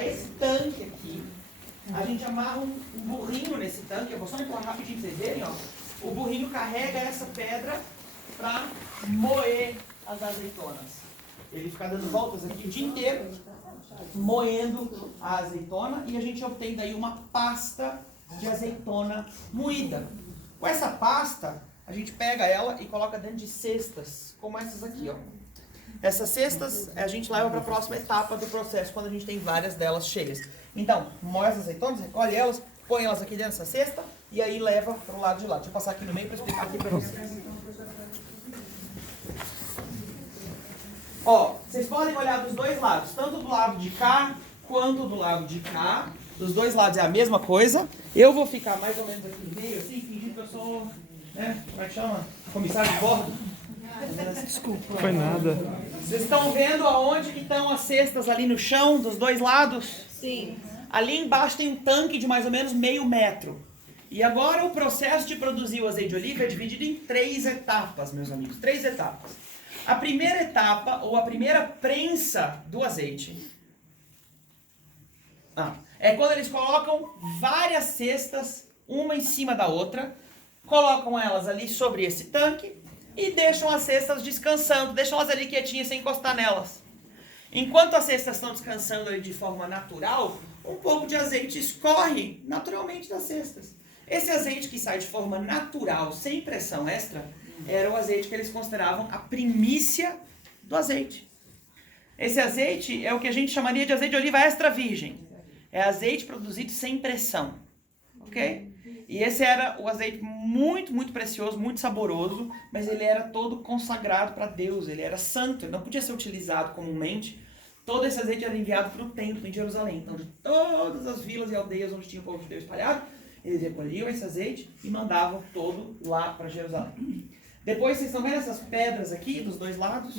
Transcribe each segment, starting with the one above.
esse tanque aqui, a gente amarra um burrinho nesse tanque. Eu vou só empurrar rapidinho pra vocês verem, ó. O burrinho carrega essa pedra para moer as azeitonas. Ele fica dando voltas aqui o dia inteiro, moendo a azeitona, e a gente obtém daí uma pasta de azeitona moída. Com essa pasta, a gente pega ela e coloca dentro de cestas, como essas aqui, ó. Essas cestas a gente leva para a próxima etapa do processo, quando a gente tem várias delas cheias. Então, moe as azeitonas, recolhe elas, põe elas aqui dentro dessa cesta e aí leva para o lado de lá. Deixa eu passar aqui no meio para explicar aqui para vocês. Ó, vocês podem olhar dos dois lados, tanto do lado de cá quanto do lado de cá. Dos dois lados é a mesma coisa. Eu vou ficar mais ou menos aqui no meio, assim, fingindo que eu sou, né, como é que chama? Comissário de bordo. Desculpa. Foi nada. Vocês estão vendo aonde que estão as cestas ali no chão, dos dois lados? Sim. Ali embaixo tem um tanque de mais ou menos meio metro. E agora o processo de produzir o azeite de oliva é dividido em 3 etapas, meus amigos. 3 etapas. A primeira etapa, ou a primeira prensa do azeite, é quando eles colocam várias cestas, uma em cima da outra, colocam elas ali sobre esse tanque e deixam as cestas descansando, deixam elas ali quietinhas sem encostar nelas. Enquanto as cestas estão descansando ali de forma natural, um pouco de azeite escorre naturalmente das cestas. Esse azeite que sai de forma natural, sem pressão extra, era o azeite que eles consideravam a primícia do azeite. Esse azeite é o que a gente chamaria de azeite de oliva extra virgem. É azeite produzido sem pressão. Ok? E esse era o azeite muito, muito precioso, muito saboroso, mas ele era todo consagrado para Deus, ele era santo, ele não podia ser utilizado comumente. Todo esse azeite era enviado para o templo em Jerusalém. Então, de todas as vilas e aldeias onde tinha o povo de Deus espalhado, eles recolhiam esse azeite e mandavam todo lá para Jerusalém. Depois, vocês estão vendo essas pedras aqui, dos dois lados?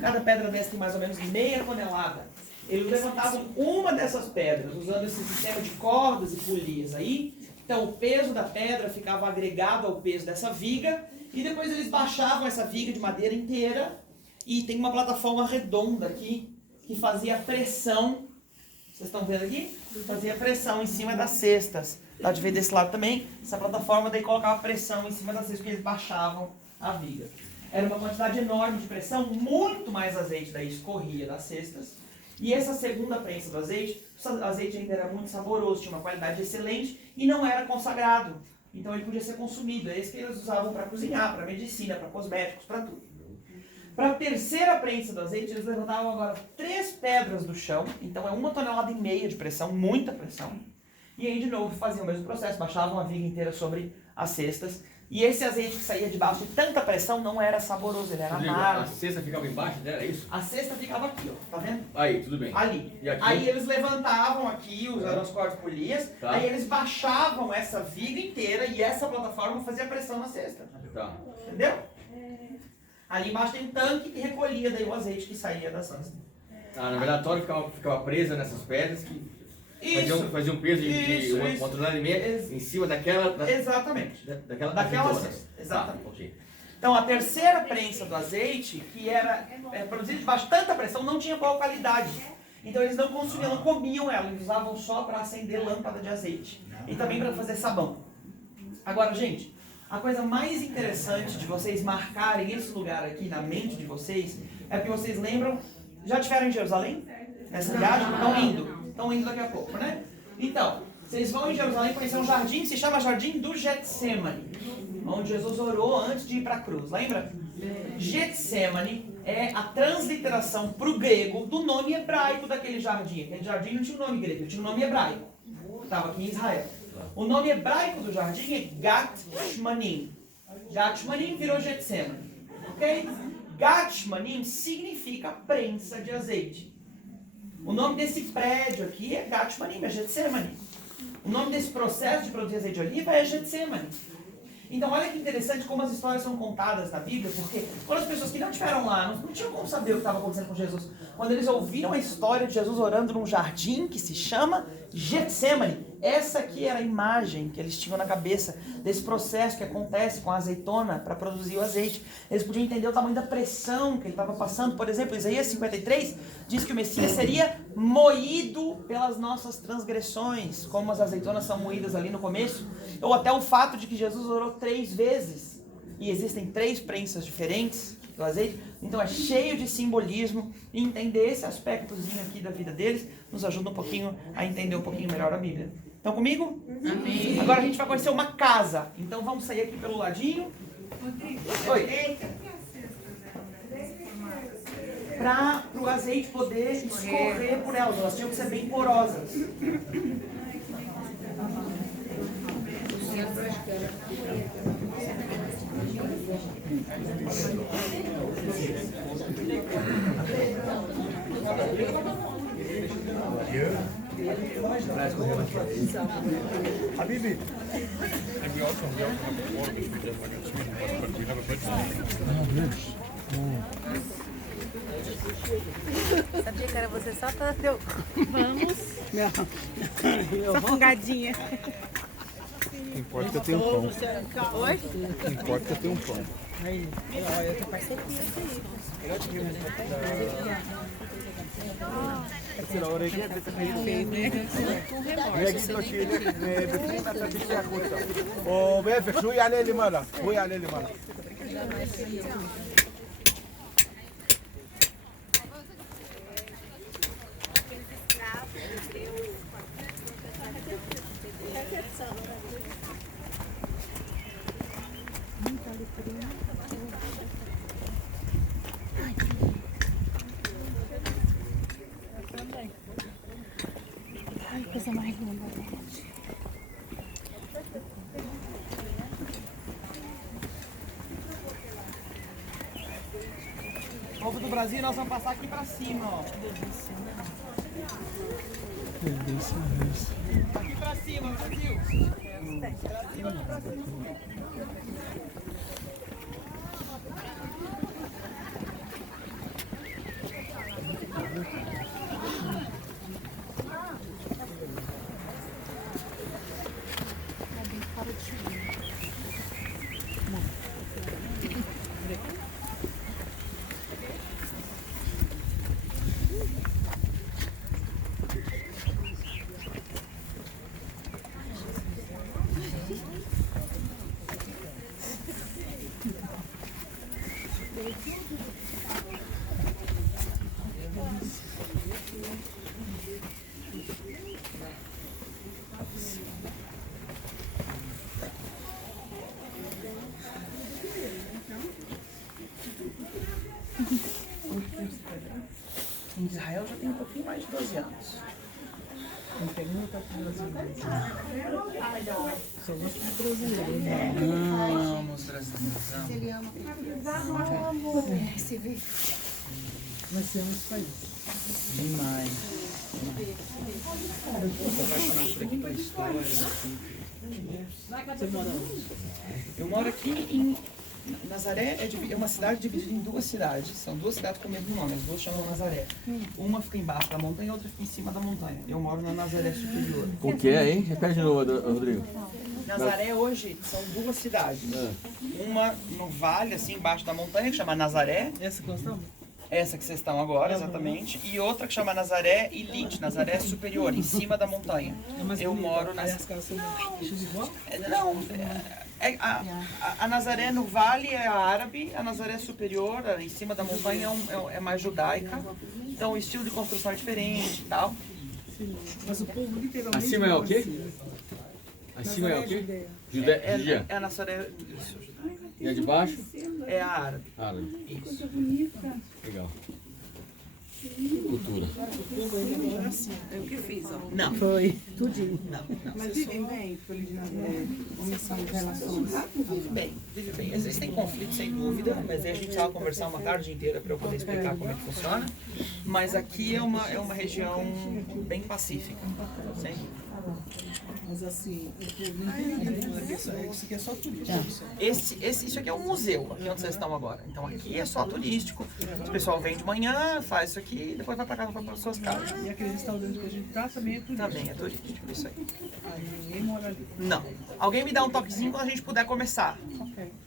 Cada pedra dessa tem mais ou menos meia tonelada. Eles levantavam uma dessas pedras, usando esse sistema de cordas e polias aí. Então, o peso da pedra ficava agregado ao peso dessa viga, e depois eles baixavam essa viga de madeira inteira, e tem uma plataforma redonda aqui, que fazia pressão, vocês estão vendo aqui? Fazia pressão em cima das cestas. Dá de ver desse lado também, essa plataforma daí colocava pressão em cima das cestas, porque eles baixavam a viga. Era uma quantidade enorme de pressão, muito mais azeite daí escorria das cestas. E essa segunda prensa do azeite, o azeite ainda era muito saboroso, tinha uma qualidade excelente e não era consagrado. Então ele podia ser consumido. É esse que eles usavam para cozinhar, para medicina, para cosméticos, para tudo. Para a terceira prensa do azeite, eles levantavam agora 3 pedras do chão. Então é 1,5 toneladas de pressão, muita pressão. E aí de novo faziam o mesmo processo, baixavam a viga inteira sobre as cestas. E esse azeite que saía debaixo de tanta pressão não era saboroso, ele era amargo. A cesta ficava embaixo dela, é isso? A cesta ficava aqui, ó, tá vendo? Aí, tudo bem. Ali. E aqui? Aí eles levantavam aqui, usando as cordas polias, Tá. aí eles baixavam essa viga inteira e essa plataforma fazia pressão na cesta. Tá. Entendeu? Ali embaixo tem um tanque que recolhia daí o azeite que saía da cesta. Na verdade a tora ficava presa nessas pedras que fazia um peso de Isso. 1,5 tonelada em cima daquela... Exatamente. Daquela Daquela cesta. cesta. Exatamente. Tá, ok. Então a terceira prensa do azeite, que era produzida debaixo de tanta pressão, não tinha boa qualidade. Então eles não consumiam, não comiam ela, eles usavam só para acender lâmpada de azeite. E também para fazer sabão. Agora, gente, a coisa mais interessante de vocês marcarem esse lugar aqui na mente de vocês é que vocês lembram, já estiveram em Jerusalém? Nessa viagem? Estão indo daqui a pouco, né? Então, vocês vão em Jerusalém conhecer um jardim que se chama Jardim do Getsemane, onde Jesus orou antes de ir para a cruz, lembra? Getsemane é a transliteração para o grego do nome hebraico daquele jardim. Aquele jardim não tinha um nome grego, tinha um nome hebraico. Estava aqui em Israel. O nome hebraico do jardim é Gat Shmanim. Gat Shmanim virou Getsemane. Ok? Gat Shmanim significa prensa de azeite. O nome desse prédio aqui é Gat Shmanim, é Getsemane. O nome desse processo de produzir azeite de oliva é Getsemane. Então olha que interessante como as histórias são contadas na Bíblia, porque quando as pessoas que não estiveram lá, não tinham como saber o que estava acontecendo com Jesus. Quando eles ouviram a história de Jesus orando num jardim que se chama Getsemane, Essa aqui era a imagem que eles tinham na cabeça desse processo que acontece com a azeitona para produzir o azeite. Eles podiam entender o tamanho da pressão que ele estava passando. Por exemplo, Isaías 53 diz que o Messias seria moído pelas nossas transgressões, como as azeitonas são moídas ali no começo. Ou até o fato de que Jesus orou 3 vezes e existem 3 prensas diferentes do azeite. Então é cheio de simbolismo, e entender esse aspectozinho aqui da vida deles nos ajuda um pouquinho a entender um pouquinho melhor a Bíblia. Estão comigo? Amém. Agora a gente vai conhecer uma casa. Então vamos sair aqui pelo ladinho. Oi. Para o azeite poder escorrer por elas tinham que ser bem porosas. Habibi. Sabia que era você só para deu. Vamos. Só fungadinha. Importa que eu tenho um pão. Oi? Importa que eu tenho um pão. Aí, eu tenho parceria. وبيفك شوي عليه لمالا شوي عليه لمالا Ai, coisa mais linda, gente. Povo do Brasil, nós vamos passar aqui pra cima, ó. Aqui pra cima, Brasil. Em Israel já tem um pouquinho mais de 12 anos. Não pergunta para os brasileiros. Vamos, brasileiros. Ele ama. Se vê. Nós temos país. Demais. Eu sou apaixonado por aqui, pela história. Assim. Você mora onde? Eu moro aqui em Nazaré, é uma cidade dividida em 2 cidades. São 2 cidades com o mesmo nome, as 2 chamam Nazaré. Uma fica embaixo da montanha e a outra fica em cima da montanha. Eu moro na Nazaré Superior. O que é, hein? Repete de novo, Rodrigo. Nazaré hoje são 2 cidades. Uma no vale, assim, embaixo da montanha, que chama Nazaré. Essa que nós estamos? Essa que vocês estão agora, exatamente. E outra que chama Nazaré Elite, Nazaré Superior, em cima da montanha. Eu moro Aí nessa... as casas são igual? Não, a Nazaré no vale é árabe, a Nazaré Superior, em cima da montanha, é mais judaica. Então o estilo de construção é diferente e tal. Mas o povo literalmente... Acima é o quê? Acima é o quê? Judéia. É a Nazaré... E a de baixo? É a árabe. Árabe. Isso. Legal. Cultura. Eu que fiz, ó. Não. Foi. Tudinho. Não. Mas vivem bem, comissão de relações. Vive bem, vive bem. Existem conflitos, sem dúvida, mas aí a gente vai conversar uma tarde inteira para eu poder explicar como é que funciona. Mas aqui é uma região bem pacífica. Sim? Mas assim, o povo não tem isso aqui é só turismo. Isso aqui é um museu, aqui onde vocês estão agora. Então aqui é só turístico. O pessoal vem de manhã, faz isso aqui e depois vai vai pra casa, vai para suas casas. E aquele restaurante que a gente tá também é turístico. Também é turístico, isso aí. Aí ninguém mora ali. Não. Alguém me dá um toquezinho quando a gente puder começar.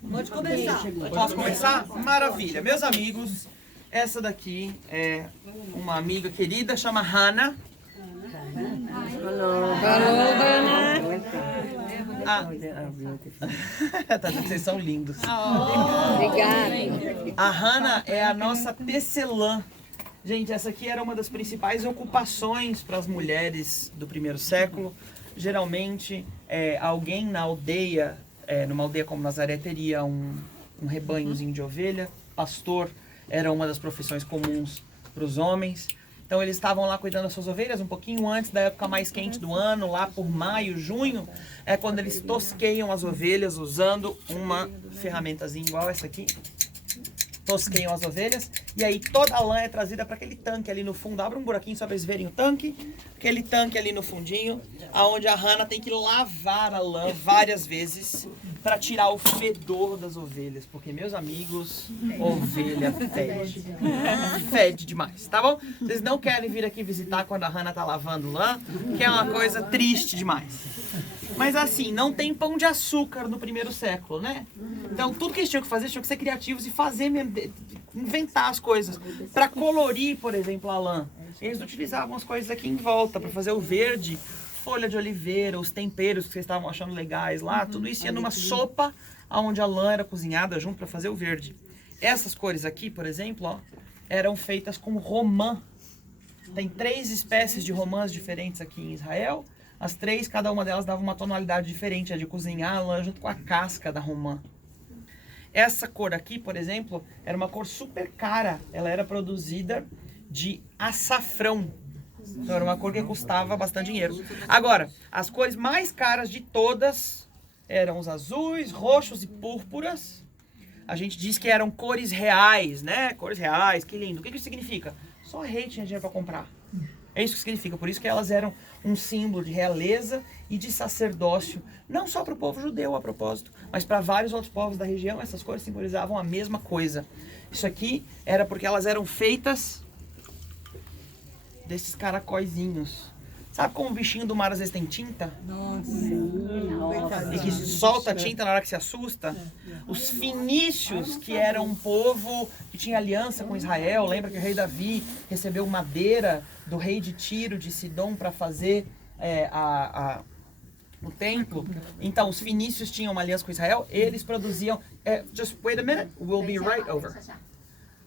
Pode começar. Posso começar? Maravilha. Meus amigos, essa daqui é uma amiga querida, chama Hannah. Alô, Hannah. Ah. Tá, vocês são lindos. Obrigada. A Hannah é a nossa tecelã. Gente, essa aqui era uma das principais ocupações para as mulheres do primeiro século. Geralmente, alguém na aldeia, numa aldeia como Nazaré, teria um rebanhozinho de ovelha. Pastor era uma das profissões comuns para os homens. Então eles estavam lá cuidando das suas ovelhas um pouquinho antes da época mais quente do ano, lá por maio, junho, é quando eles tosqueiam as ovelhas usando uma ferramentazinha igual essa aqui. Tosqueiam as ovelhas e aí toda a lã é trazida para aquele tanque ali no fundo. Abre um buraquinho só para eles verem o tanque. Aquele tanque ali no fundinho, aonde a Hannah tem que lavar a lã várias vezes para tirar o fedor das ovelhas. Porque, meus amigos, ovelha fede. Fede demais, tá bom? Vocês não querem vir aqui visitar quando a Hannah tá lavando lã, que é uma coisa triste demais. Mas assim, não tem pão de açúcar no primeiro século, né? Então tudo que eles tinham que fazer, tinham que ser criativos e fazer mesmo, inventar as coisas. Para colorir, por exemplo, a lã, eles utilizavam as coisas aqui em volta para fazer o verde, folha de oliveira, os temperos que vocês estavam achando legais lá, tudo isso ia numa sopa onde a lã era cozinhada junto para fazer o verde. Essas cores aqui, por exemplo, ó, eram feitas com romã. Tem 3 espécies de romãs diferentes aqui em Israel. As 3, cada uma delas dava uma tonalidade diferente, a de cozinhar a lã junto com a casca da romã. Essa cor aqui, por exemplo, era uma cor super cara. Ela era produzida de açafrão. Então era uma cor que custava bastante dinheiro. Agora, as cores mais caras de todas eram os azuis, roxos e púrpuras. A gente diz que eram cores reais, né? Cores reais, que lindo. O que isso significa? Só rei tinha dinheiro para comprar. É isso que significa. Por isso que elas eram um símbolo de realeza e de sacerdócio. Não só para o povo judeu, a propósito, mas para vários outros povos da região. Essas cores simbolizavam a mesma coisa. Isso aqui era porque elas eram feitas desses caracóizinhos. Sabe como o bichinho do mar às vezes tem tinta? E que solta tinta na hora que se assusta? Os fenícios, que eram um povo que tinha aliança com Israel. Lembra que o rei Davi recebeu madeira do rei de Tiro, de Sidom, para fazer o templo? Então, os fenícios tinham uma aliança com Israel. Eles produziam... just wait a minute, we'll be right over.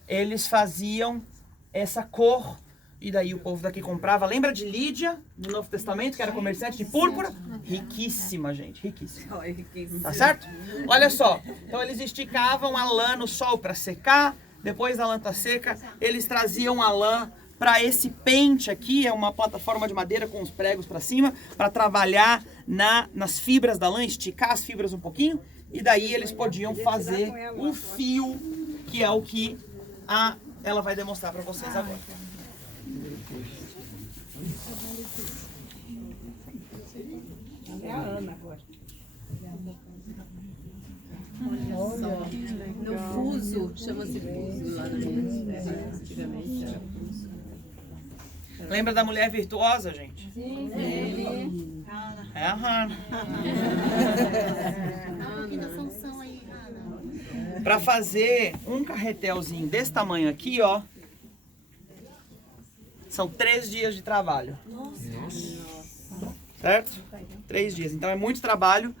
Eles faziam essa cor... E daí o povo daqui comprava. Lembra de Lídia, no Novo Testamento, que era comerciante de púrpura? Riquíssima, gente, riquíssima. Tá certo? Olha só. Então eles esticavam a lã no sol para secar. Depois da lã tá seca, eles traziam a lã para esse pente aqui. É uma plataforma de madeira com os pregos para cima, para trabalhar nas fibras da lã, esticar as fibras um pouquinho. E daí eles podiam fazer o fio, que é o que ela vai demonstrar para vocês agora. É a Ana agora. No fuso, chama-se fuso lá na minha. Antigamente era fuso. Lembra da mulher virtuosa, gente? É a Hannah. Para fazer um carretelzinho desse tamanho aqui, ó, são 3 dias de trabalho. Certo? 3 dias. Então é muito trabalho.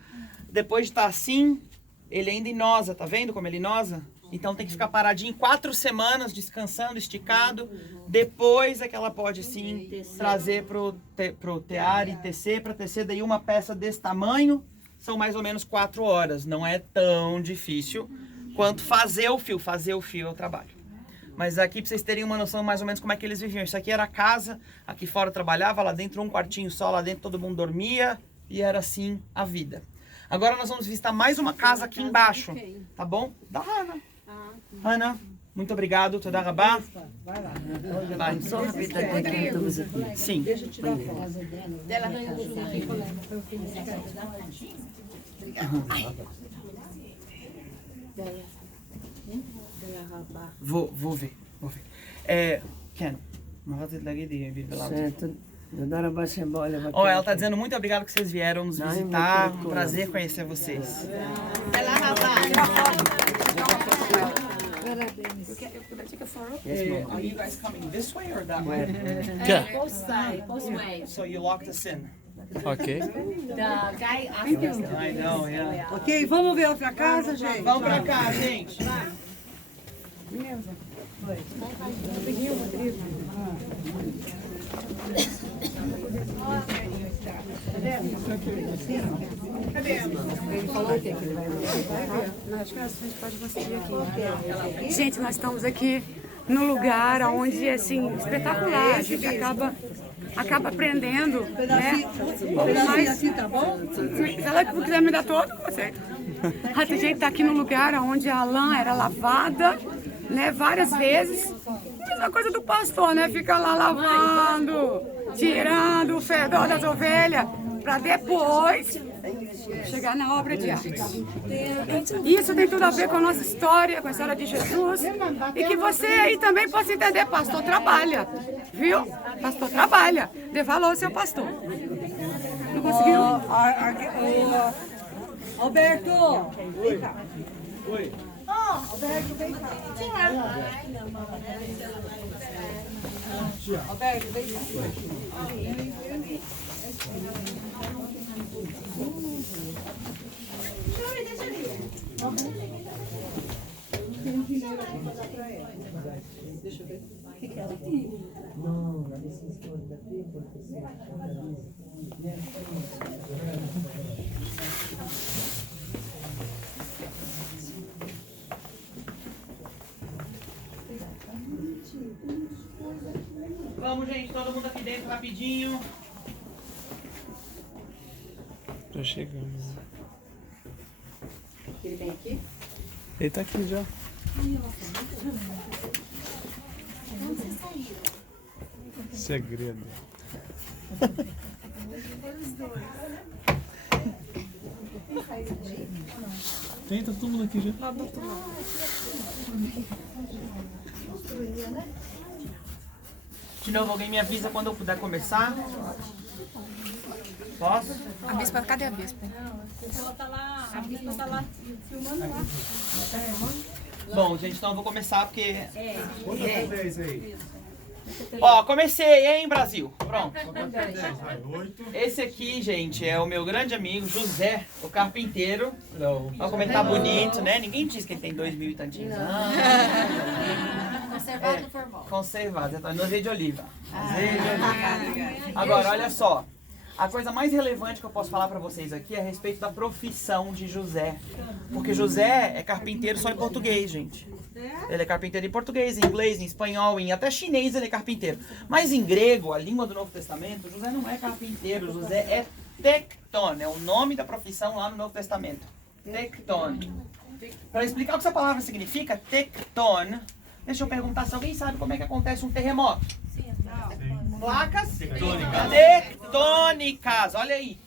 Depois de estar assim, ele ainda inosa. Tá vendo como ele inosa? Então tem que ficar paradinho 4 semanas, descansando, esticado. Depois é que ela pode sim trazer pro tear e tecer. Para tecer daí uma peça desse tamanho, são mais ou menos 4 horas. Não é tão difícil quanto fazer o fio. Fazer o fio é o trabalho. Mas aqui, para vocês terem uma noção mais ou menos como é que eles viviam. Isso aqui era a casa, aqui fora trabalhava, lá dentro um quartinho só, lá dentro todo mundo dormia e era assim a vida. Agora nós vamos visitar mais uma casa aqui embaixo, tá bom? Da Hannah. Hannah, muito obrigado, Toda Rabá. Vai lá. Vai. Só rapidinho. Sim. Deixa eu tirar a foto. Dela arranha Vou ver. Ken, Certo. Ó, ela tá dizendo muito obrigado que vocês vieram nos visitar. Um prazer conhecer vocês. Are you guys coming this way or that way? Both sides, both ways. So you locked us in. Ok. The guy asked us to. I know, yeah. Ok, vamos ver outra casa, gente? Vamos pra cá, gente. Gente, nós estamos aqui no lugar onde, assim, espetacular. A gente acaba aprendendo, né? Mas, se ela quiser me dar todo, você. A gente tá aqui no lugar onde a lã era lavada, né? Várias vezes. Mesma coisa do pastor, né? Fica lá lavando, tirando o fedor das ovelhas, para depois chegar na obra de arte. Isso tem tudo a ver com a nossa história, com a história de Jesus. E que você aí também possa entender, pastor trabalha, viu? Pastor trabalha. Dê valor ao seu pastor. Não conseguiu? Alberto! Vem cá. Oi. Alberto, vem cá. Alberto, vem cá. Deixa eu ver. O que ela Vamos, gente, todo mundo aqui dentro rapidinho. Já chegamos. Ele vem aqui? Ele tá aqui já. Segredo. Tem, tá todo mundo aqui já. De novo, alguém me avisa quando eu puder começar. Posso? A bispa, cadê a bispa? Ela tá lá, a bispa tá lá filmando lá. Bom, gente, então eu vou começar porque... Conta até 10 aí. Ó, comecei, hein, Brasil? Pronto. Conta até 10, vai. 8. Esse aqui, gente, é o meu grande amigo José, o carpinteiro. Olha como ele tá bonito, né? Ninguém diz que ele tem 2.000 e tantinhos. Conservado no formal. Conservado, então, no azeite de oliva. Azeite de oliva. Agora, olha só. A coisa mais relevante que eu posso falar pra vocês aqui é a respeito da profissão de José. Porque José é carpinteiro só em português, gente. Ele é carpinteiro em português, em inglês, em espanhol, em até chinês ele é carpinteiro. Mas em grego, a língua do Novo Testamento, José não é carpinteiro, José é tecton, é o nome da profissão lá no Novo Testamento. Tecton. Para explicar o que essa palavra significa, tecton, deixa eu perguntar se alguém sabe como é que acontece um terremoto. Placas tectônicas. Olha aí,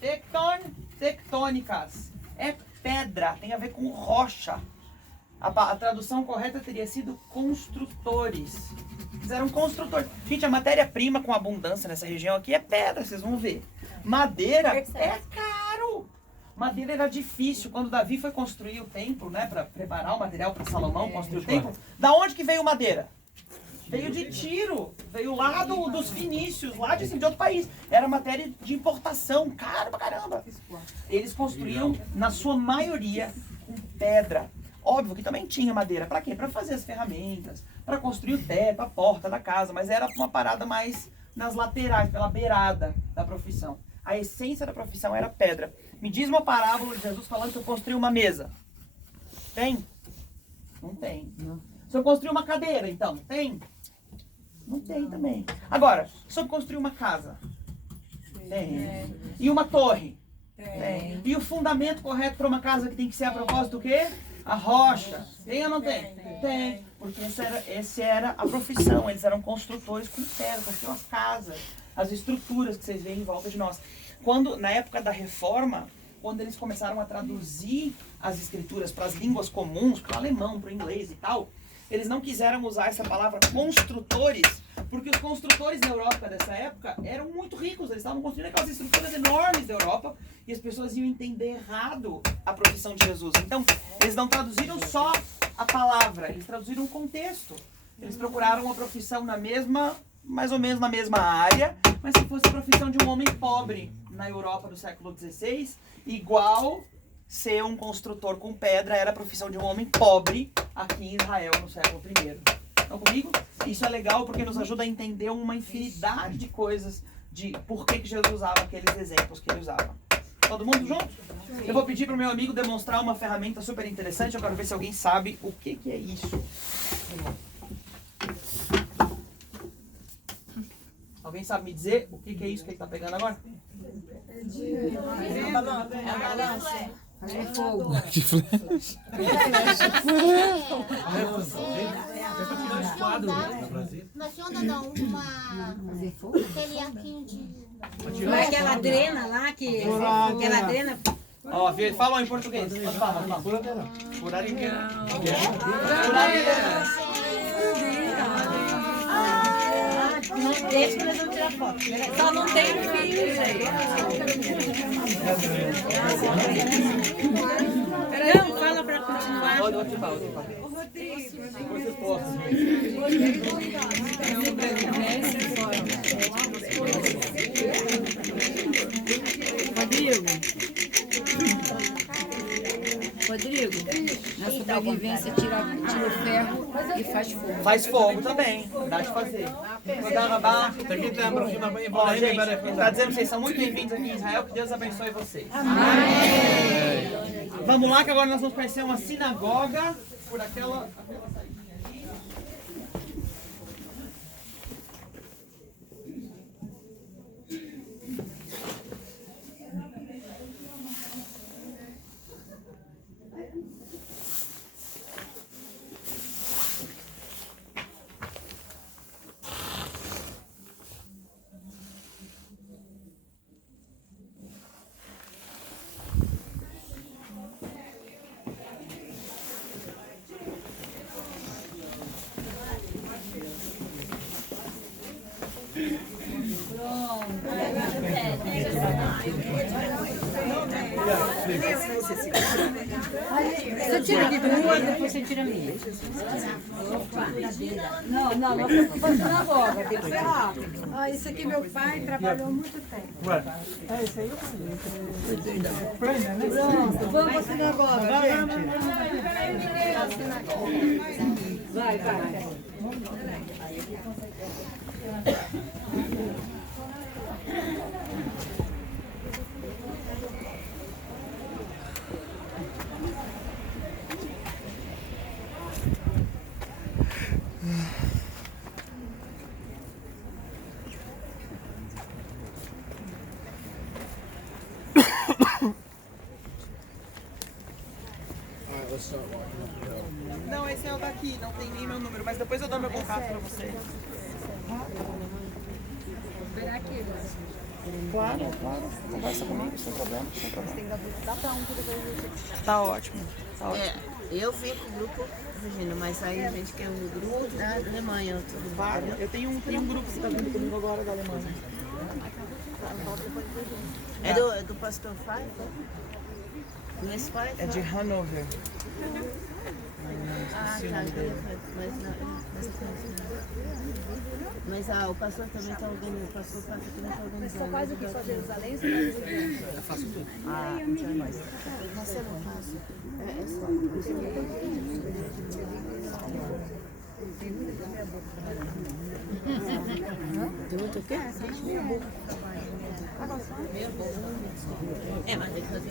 tectônicas. É pedra, tem a ver com rocha. A tradução correta teria sido construtores. Eles eram construtores. Gente, a matéria-prima com abundância nessa região aqui é pedra, vocês vão ver. Madeira é caro. Madeira era difícil. Quando Davi foi construir o templo, né, para preparar o material para Salomão construir o templo, da onde que veio madeira? Veio de Tiro, veio lá dos fenícios, lá de outro país. Era matéria de importação, caro pra caramba. Eles construíam, na sua maioria, com pedra. Óbvio que também tinha madeira. Pra quê? Pra fazer as ferramentas, pra construir o teto, a porta da casa. Mas era uma parada mais nas laterais, pela beirada da profissão. A essência da profissão era pedra. Me diz uma parábola de Jesus falando que eu construí uma mesa. Tem? Não tem. Não. Se eu construir uma cadeira, então, tem? Não tem também. Agora, se eu construir uma casa? Tem. E uma torre? Tem. E o fundamento correto para uma casa que tem que ser a propósito do quê? A rocha. Tem ou não tem? Tem. Porque essa era a profissão. Eles eram construtores com pedra, construíam as casas, as estruturas que vocês veem em volta de nós. Quando, na época da Reforma, quando eles começaram a traduzir as escrituras para as línguas comuns, para o alemão, para o inglês e tal, eles não quiseram usar essa palavra construtores, Porque os construtores da Europa dessa época eram muito ricos, eles estavam construindo aquelas estruturas enormes da Europa e as pessoas iam entender errado a profissão de Jesus. Então, eles não traduziram só a palavra, eles traduziram o contexto. Eles procuraram uma profissão mais ou menos na mesma área, mas que fosse a profissão de um homem pobre na Europa do século XVI, igual ser um construtor com pedra era a profissão de um homem pobre aqui em Israel no século I. Estão comigo? Isso é legal porque nos ajuda a entender uma infinidade de coisas de por que Jesus usava aqueles exemplos que ele usava. Todo mundo junto? Eu vou pedir para o meu amigo demonstrar uma ferramenta super interessante. Eu quero ver se alguém sabe o que é isso. Alguém sabe me dizer o que é isso que ele está pegando agora? É a balança. É fogo. Que flash. Mas se onda não, aquele arquinho de... Não é aquela drena lá que... Aquela drena... Ó, falam em português. Fala. Furadeira. Deixa que nós vamos tirar foto. Só não tem fio, gente. Não, fala pra continuar. Outro pau. Rodrigo, na sobrevivência tira o ferro e faz fogo. Faz fogo também, dá de fazer. Ó, gente, tá dizendo que vocês são muito bem-vindos aqui em Israel, que Deus abençoe vocês. Amém. Vamos lá que agora nós vamos conhecer uma sinagoga por aquela saída. Você tira de duas, depois você tira a minha. Não, vou passar agora, tem que ser rápido. Ó, isso aqui meu pai trabalhou muito tempo. Pronto, vamos para a sinagoga, gente. Vai. Não, esse é o daqui, não tem nem meu número, mas depois eu dou meu contato pra vocês. Esperar aqui, Claro. Conversa comigo, sem problema. Tá ótimo. Eu vim com o grupo, Regina, mas aí a gente quer um grupo da Alemanha. Claro, eu tenho um grupo que tá vindo comigo agora da Alemanha. É do pastor Fai? Nesse pai? É de Hanover. Ah, tá. Mas o pastor também está organizando. O pastor Fai também está organizando. Você faz o que? Só Jerusalém? Eu faço tudo. Ah, então mas você não faz. É só. Tem muito o quê? É, mas tem que fazer.